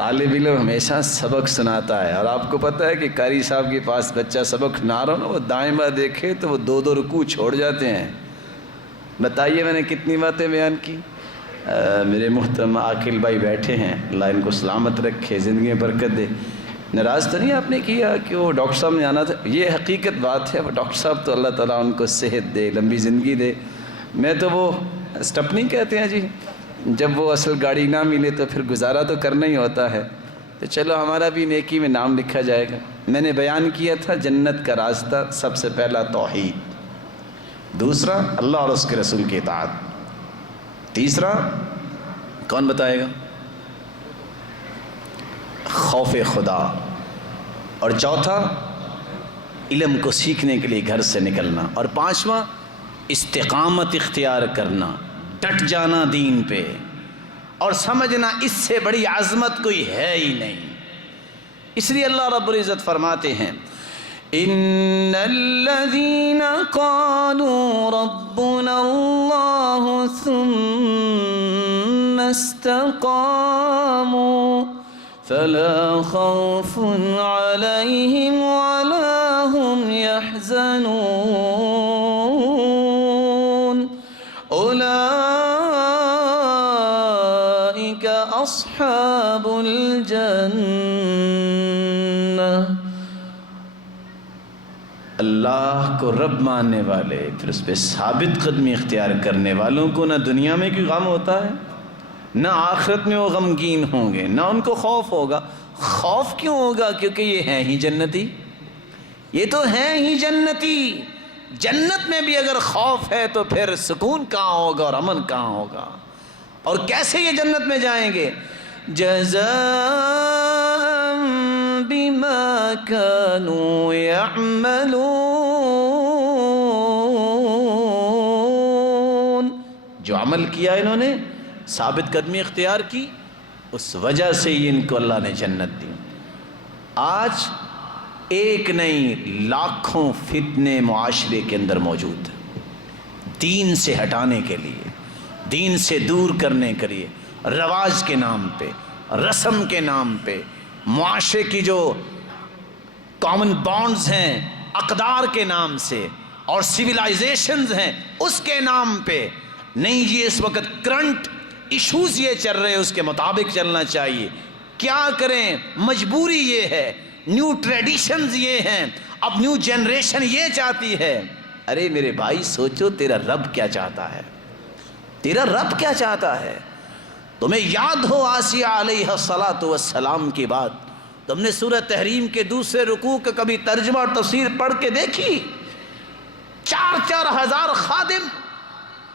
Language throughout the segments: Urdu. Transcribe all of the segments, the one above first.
طالب علم ہمیشہ سبق سناتا ہے، اور آپ کو پتہ ہے کہ قاری صاحب کے پاس بچہ سبق سنا رہا ہو نا، وہ دائیں بائیں دیکھے تو وہ دو دو رکوع چھوڑ جاتے ہیں۔ بتائیے میں نے کتنی باتیں بیان کی۔ میرے محترم عاقل بھائی بیٹھے ہیں، اللہ ان کو سلامت رکھے، زندگی میں برکت دے۔ ناراض تو نہیں آپ نے کیا کہ وہ ڈاکٹر صاحب نے آنا تھا؟ یہ حقیقت بات ہے، وہ ڈاکٹر صاحب تو اللہ تعالیٰ ان کو صحت دے، لمبی زندگی دے۔ میں تو وہ اسٹپنی کہتے ہیں جی، جب وہ اصل گاڑی نہ ملے تو پھر گزارا تو کرنا ہی ہوتا ہے، تو چلو ہمارا بھی نیکی میں نام لکھا جائے گا۔ میں نے بیان کیا تھا جنت کا راستہ، سب سے پہلا توحید، دوسرا اللہ اور اس کے رسول کی اطاعت، تیسرا کون بتائے گا؟ خوف خدا، اور چوتھا علم کو سیکھنے کے لیے گھر سے نکلنا، اور پانچواں استقامت اختیار کرنا، ڈٹ جانا دین پہ، اور سمجھنا اس سے بڑی عظمت کوئی ہے ہی نہیں۔ اس لیے اللہ رب العزت فرماتے ہیں ان الذين قالوا ربنا الله ثم استقاموا فلا خوف عليهم ولا هم يحزنون أولئك أصحاب الجنة۔ اللہ کو رب ماننے والے، پھر اس پہ ثابت قدمی اختیار کرنے والوں کو نہ دنیا میں کوئی غم ہوتا ہے، نہ آخرت میں وہ غمگین ہوں گے، نہ ان کو خوف ہوگا۔ خوف کیوں ہوگا؟ کیونکہ یہ ہیں ہی جنتی، یہ تو ہیں ہی جنتی۔ جنت میں بھی اگر خوف ہے تو پھر سکون کہاں ہوگا اور امن کہاں ہوگا؟ اور کیسے یہ جنت میں جائیں گے؟ جزاء بما كانوا يعملون، جو عمل کیا انہوں نے، ثابت قدمی اختیار کی، اس وجہ سے ہی ان کو اللہ نے جنت دی۔ آج ایک نہیں لاکھوں فتنے معاشرے کے اندر موجود ہیں، دین سے ہٹانے کے لیے، دین سے دور کرنے کے لیے، رواج کے نام پہ، رسم کے نام پہ، معاشرے کی جو کامن بانڈز ہیں اقدار کے نام سے، اور سویلائزیشنز ہیں اس کے نام پہ نہیں جی۔ اس وقت کرنٹ ایشوز یہ چل رہے ہیں، اس کے مطابق چلنا چاہیے۔ کیا کریں، مجبوری یہ ہے، نیو ٹریڈیشنز یہ ہیں، اب نیو جنریشن یہ چاہتی ہے۔ ارے میرے بھائی سوچو، تیرا رب کیا چاہتا ہے؟ تیرا رب کیا چاہتا ہے؟ تمہیں یاد ہو آسیہ علیہ الصلاۃ والسلام کی بات، تم نے سورہ تحریم کے دوسرے رکوع کا کبھی ترجمہ اور تفسیر پڑھ کے دیکھی؟ 4,000 خادم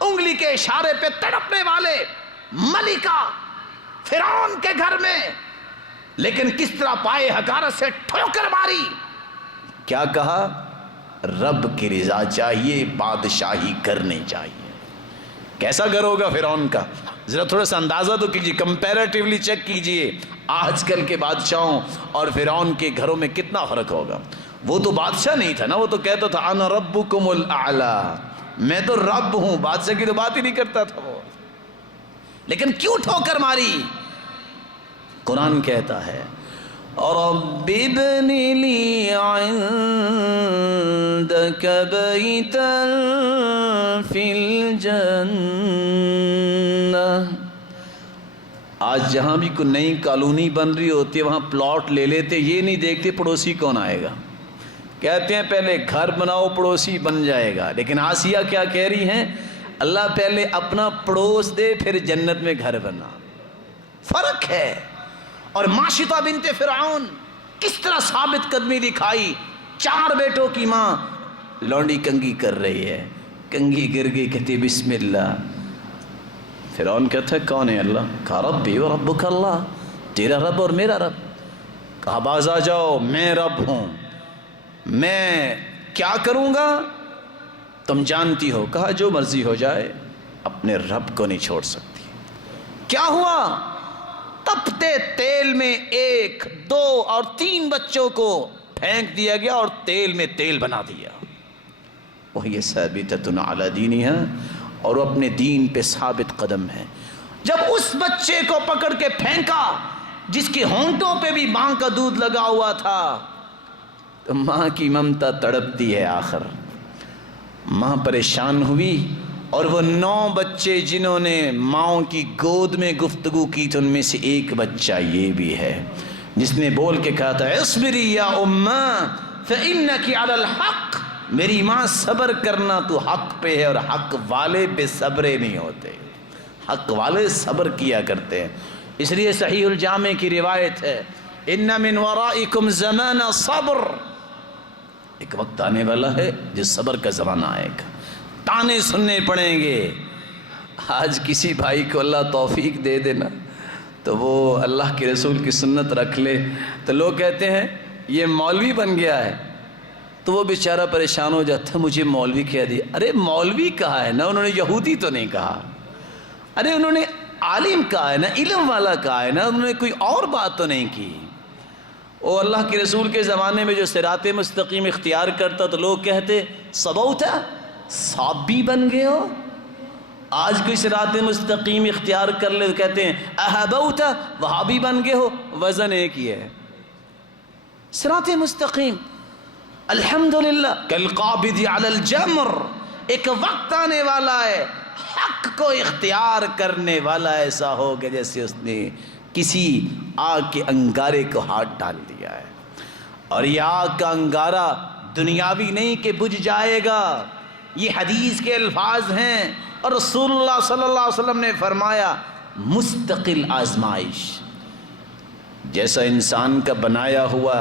انگلی کے اشارے پہ تڑپنے والے، ملکہ فرعون کے گھر میں، لیکن کس طرح پائے حقارت سے ٹھوکر ماری۔ کیا کہا؟ رب کی رضا چاہیے، بادشاہی کرنی چاہیے۔ کیسا گھر ہوگا فرعون کا؟ ذرا تھوڑا سا اندازہ تو کیجیے، کمپیریٹیولی چیک کیجیے آج کل کے بادشاہوں اور فرعون کے گھروں میں کتنا فرق ہوگا۔ وہ تو بادشاہ نہیں تھا نا، وہ تو کہتا تھا انا ربکم الاعلی، میں تو رب ہوں، بادشاہ کی تو بات ہی نہیں کرتا تھا وہ۔ لیکن کیوں ٹھوکر ماری؟ قرآن کہتا ہے رب ابن لی عندک بیتا فی الجنہ۔ آج جہاں بھی کوئی نئی کالونی بن رہی ہوتی ہے وہاں پلاٹ لے لیتے، یہ نہیں دیکھتے پڑوسی کون آئے گا، کہتے ہیں پہلے گھر بناؤ پڑوسی بن جائے گا۔ لیکن آسیہ کیا کہہ رہی ہیں؟ اللہ پہلے اپنا پڑوس دے پھر جنت میں گھر بنا۔ فرق ہے۔ اور ماشطہ بنت فرعون کس طرح ثابت قدمی دکھائی، 4 بیٹوں کی ماں، لونڈی کنگھی کر رہی ہے، کنگھی گر گئی، کہتی بسم اللہ۔ فرعون کہتا ہے کون ہے اللہ؟ کہا ربی و ربک اللہ، تیرا رب اور میرا رب۔ کہا باز آ جاؤ، میں رب ہوں، میں کیا کروں گا تم جانتی ہو۔ کہا جو مرضی ہو جائے، اپنے رب کو نہیں چھوڑ سکتی۔ کیا ہوا؟ تپتے تیل میں 1، 2 اور 3 بچوں کو پھینک دیا گیا اور تیل میں تیل بنا دیا۔ وہی ثابتۃ علی دینہا، اور وہ اپنے دین پہ ثابت قدم ہے۔ جب اس بچے کو پکڑ کے پھینکا، جس کے ہونٹوں پہ بھی ماں کا دودھ لگا ہوا تھا، تو ماں کی ممتا تڑپتی ہے. آخر ماں پریشان ہوئی، اور وہ 9 بچے جنہوں نے ماؤں کی گود میں گفتگو کی تو ان میں سے ایک بچہ یہ بھی ہے جس نے بول کے کہا تھا اصبری یا اماں فإنکی علی الحق، میری ماں صبر کرنا، تو حق پہ ہے، اور حق والے بے صبرے نہیں ہوتے، حق والے صبر کیا کرتے ہیں. اس لیے صحیح الجامع کی روایت ہے ان من ورائکم زمان صبر، ایک وقت آنے والا ہے جس صبر کا زمانہ آئے گا، تانے سننے پڑیں گے. آج کسی بھائی کو اللہ توفیق دے دینا تو وہ اللہ کے رسول کی سنت رکھ لے تو لوگ کہتے ہیں یہ مولوی بن گیا ہے، تو وہ بیچارہ پریشان ہو جاتا ہے مجھے مولوی کہہ دیا. ارے مولوی کہا ہے نا، انہوں نے یہودی تو نہیں کہا، ارے انہوں نے عالم کہا ہے نا، علم والا کہا ہے نا، انہوں نے کوئی اور بات تو نہیں کی. وہ اللہ کے رسول کے زمانے میں جو صراط مستقیم اختیار کرتا تو لوگ کہتے صبوتا، صابی بن گئے ہو. آج کوئی صراط مستقیم اختیار کر لے تو کہتے ہیں اہبوتا، وہابی بن گئے ہو. وزن ایک ہی ہے، صراط مستقیم. الحمدللہ کالقابض علی الجمر، ایک وقت آنے والا ہے حق کو اختیار کرنے والا ایسا ہوگا جیسے اس نے کسی آگ کے انگارے کو ہاتھ ڈال دیا ہے. اور یہ آگ کا انگارہ دنیاوی نہیں کہ بجھ جائے گا، یہ حدیث کے الفاظ ہیں، اور رسول اللہ صلی اللہ علیہ وسلم نے فرمایا مستقل آزمائش. جیسا انسان کا بنایا ہوا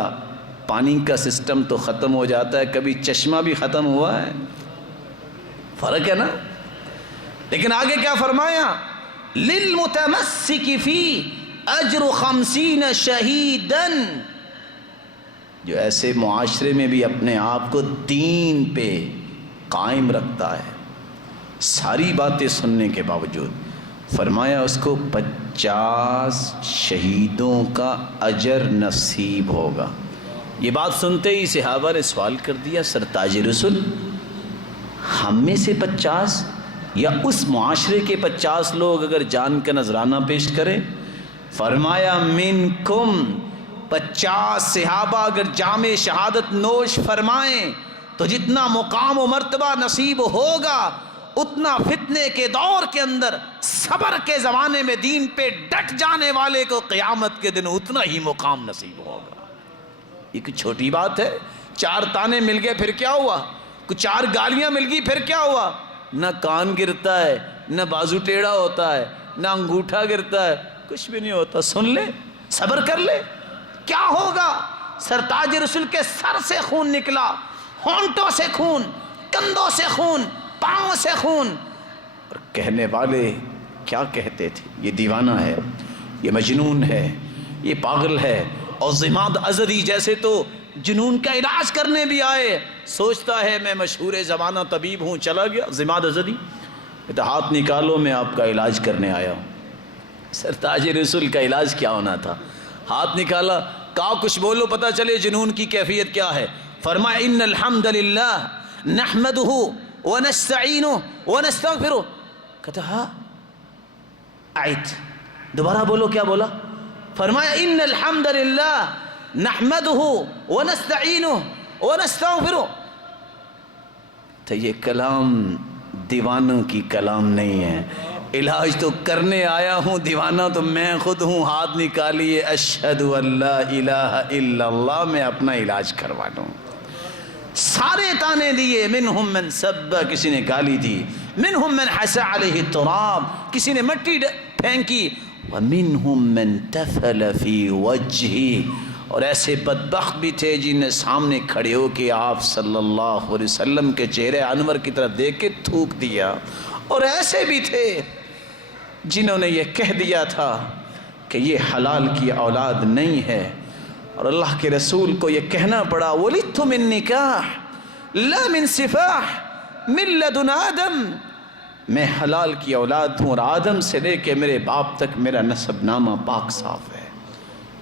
پانی کا سسٹم تو ختم ہو جاتا ہے، کبھی چشمہ بھی ختم ہوا ہے، فرق ہے نا. لیکن آگے کیا فرمایا للمتمسک فی اجر 50 شہیدن، جو ایسے معاشرے میں بھی اپنے آپ کو دین پہ قائم رکھتا ہے ساری باتیں سننے کے باوجود، فرمایا اس کو 50 شہیدوں کا اجر نصیب ہوگا. یہ بات سنتے ہی صحابہ نے سوال کر دیا سرتاج رسول، ہم میں سے 50 یا اس معاشرے کے 50 لوگ اگر جان کا نذرانہ پیش کریں؟ فرمایا منکم، 50 صحابہ اگر جام شہادت نوش فرمائیں تو جتنا مقام و مرتبہ نصیب ہوگا اتنا فتنے کے دور کے اندر صبر کے زمانے میں دین پہ ڈٹ جانے والے کو قیامت کے دن اتنا ہی مقام نصیب ہوگا. ایک چھوٹی بات ہے، 4 تانے مل گئے پھر کیا ہوا، کچھ 4 گالیاں مل گئی پھر کیا ہوا، نہ کان گرتا ہے، نہ بازو ٹیڑھا ہوتا ہے، نہ انگوٹھا گرتا ہے، کچھ بھی نہیں ہوتا. سن لے، صبر کر لے، کیا ہوگا. سرتاج رسول کے سر سے خون نکلا، ہونٹوں سے خون، کندھوں سے خون، پاؤں سے خون. اور کہنے والے کیا کہتے تھے، یہ دیوانہ ہے، یہ مجنون ہے، یہ پاگل ہے. اور ضماد ازدی جیسے تو جنون کا علاج کرنے بھی آئے، سوچتا ہے میں مشہور زمانہ طبیب ہوں، چلا گیا ضماد ازدی، کہتا ہاتھ نکالو میں آپ کا علاج کرنے آیا ہوں. سرتاج رسول کا علاج کیا ہونا تھا، ہاتھ نکالا، کہا کچھ بولو پتہ چلے جنون کی کیفیت کیا ہے. فرمایا ان الحمد للہ نحمدہ ونستعینہ ونستغفرہ. کہتا ہاں آیت دوبارہ بولو، کیا بولا؟ فرمایا ان الحمد للہ نحمدہ ونستعینہ ونستغفرہ. تو یہ کلام دیوانوں کی کلام نہیں ہے، علاج تو کرنے آیا ہوں، دیوانہ تو میں خود ہوں. ہاتھ نکالیے اشہد ان لا الہ الا اللہ، میں اپنا علاج کروا لوں. سارے تانے دیے، منہم من سب، کسی نے گالی دی، منہم من حسا علیہ التراب، کسی نے مٹی پھینکی، ومنہم من تفل فی وجہی، اور ایسے بدبخت بھی تھے جن نے سامنے کھڑے ہو کے آپ صلی اللہ علیہ وسلم کے چہرے انور کی طرف دیکھ کے تھوک دیا. اور ایسے بھی تھے جنہوں نے یہ کہہ دیا تھا کہ یہ حلال کی اولاد نہیں ہے، اور اللہ کے رسول کو یہ کہنا پڑا وَلِدْتُ مِن نِكَاحٍ لَا مِن صِفَاحٍ مِن لَدُنْ آدم، میں حلال کی اولاد ہوں اور آدم سے لے کے میرے باپ تک میرا نسب نامہ پاک صاف ہے.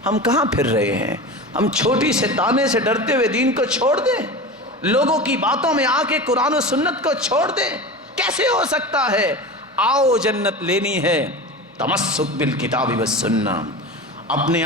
ہم کہاں پھر رہے ہیں؟ ہم چھوٹی سے تانے سے ڈرتے ہوئے دین کو چھوڑ دیں، لوگوں کی باتوں میں آ کے قرآن و سنت کو چھوڑ دیں؟ کیسے ہو سکتا ہے؟ آؤ جنت لینی ہے، تمسک بالکتاب والسنہ، اپنے